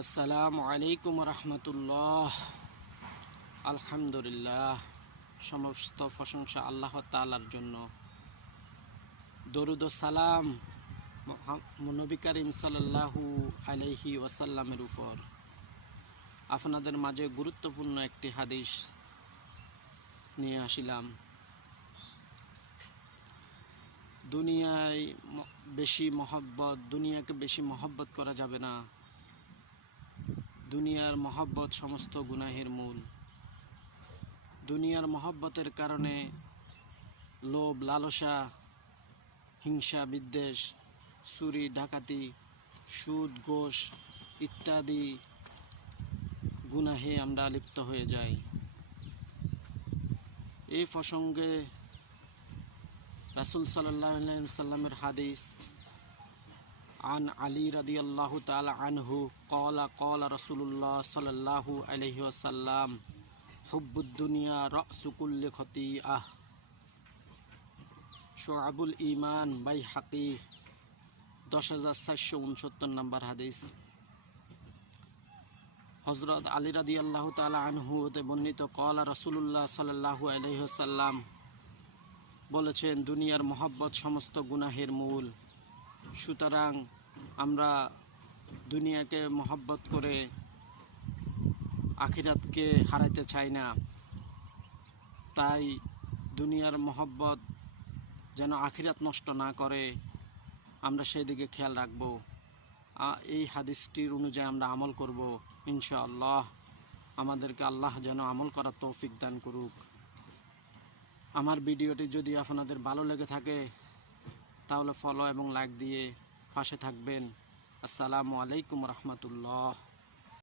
আসসালামু আলাইকুম রহমতুল্লাহ। আলহামদুলিল্লাহ, সমস্ত প্রশংসা আল্লাহ তাআলার জন্য। দরুদ ও সালাম নবী করিম সাল্লাল্লাহু আলাইহি ওয়াসাল্লামের উপর। আপনাদের মাঝে গুরুত্বপূর্ণ একটি হাদিস নিয়ে আসিলাম। দুনিয়াকে বেশি মহব্বত করা যাবে না। দুনিয়ার মহব্বত সমস্ত গুনাহের মূল। দুনিয়ার মহব্বতের কারণে লোভ, লালসা, হিংসা, বিদ্বেষ, চুরি, ডাকাতি, সুদ, ঘুষ ইত্যাদি গুনাহে আমরা লিপ্ত হয়ে যাই। এই প্রসঙ্গে রাসূল সাল্লাল্লাহু আলাইহি ওয়াসাল্লামের হাদিস, আন আলী রাদিয়াল্লাহু তাআলা আনহু ক্বালা রাসূলুল্লাহ সাল্লাল্লাহু আলাইহি ওয়াসাল্লাম হুব্বুদ দুনিয়া রাসু কুল্লি খতিআহ। শুআবুল ঈমান, বাইহাকী, 10469 নম্বর হাদিস। হযরত আলী রাদিয়াল্লাহু তাআলা আনহু হতে বর্ণিত, ক্বালা রাসূলুল্লাহ সাল্লাল্লাহু আলাইহি ওয়াসাল্লাম বলেছেন, দুনিয়ার মহব্বত সমস্ত গুনাহের মূল। সুতরাং আমরা দুনিয়াকে মহব্বত করে আখিরাতকে হারাতে চাই না। তাই দুনিয়ার মহব্বত যেন আখিরাত নষ্ট না করে, আমরা সেদিকে খেয়াল রাখব। এই হাদিসটির অনুযায়ী আমরা আমল করব ইনশাআল্লাহ। আমাদেরকে আল্লাহ যেন আমল করার তৌফিক দান করুক। আমার ভিডিওটি যদি আপনাদের ভালো লেগে থাকে তাহলে ফলো এবং লাইক দিয়ে পাশে থাকবেন। আসসালামু আলাইকুম রহমতুল্লাহ।